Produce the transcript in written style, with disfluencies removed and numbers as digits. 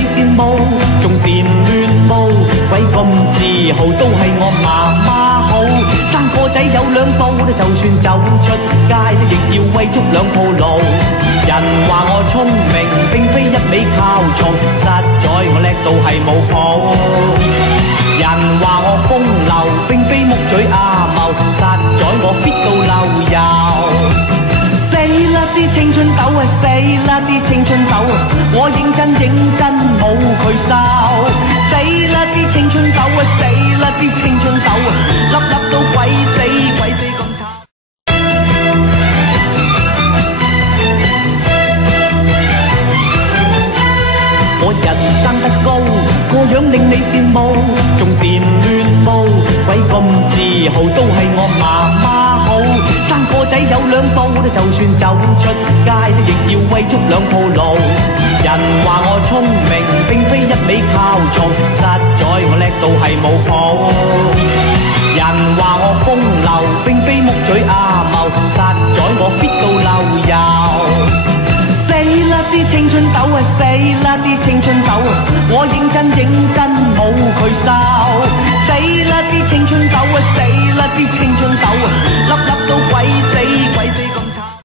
你羨慕，仲掂亂舞，鬼咁自豪都係我媽媽好。生個仔有兩刀，就算走出街亦要為足兩鋪路。人話我聰明，並非一味靠從，實在我叻到係冇譜。人話我風流，並非木嘴阿茂，實在我 fit 到漏油。死啦啲青春痘啊！死啦啲青春痘啊！我認真冇佢收。死啦啲青春痘啊！死啦啲青春痘啊！粒到鬼死咁慘。我人生得高，個樣令你羨慕，仲掂亂舞，鬼咁自豪都係我媽媽好。生個仔有兩刀，就算走出街亦要為足兩鋪路。人話我聰明，並非一味靠從，實在我叻到係冇譜。人話我風流，並非木嘴阿茂，實在我 fit 到漏油。死啦啲青春痘啊！死啦啲青春痘啊！我認真冇佢收。死啦啲青春痘啊！死啦啲青春痘啊！粒到鬼死。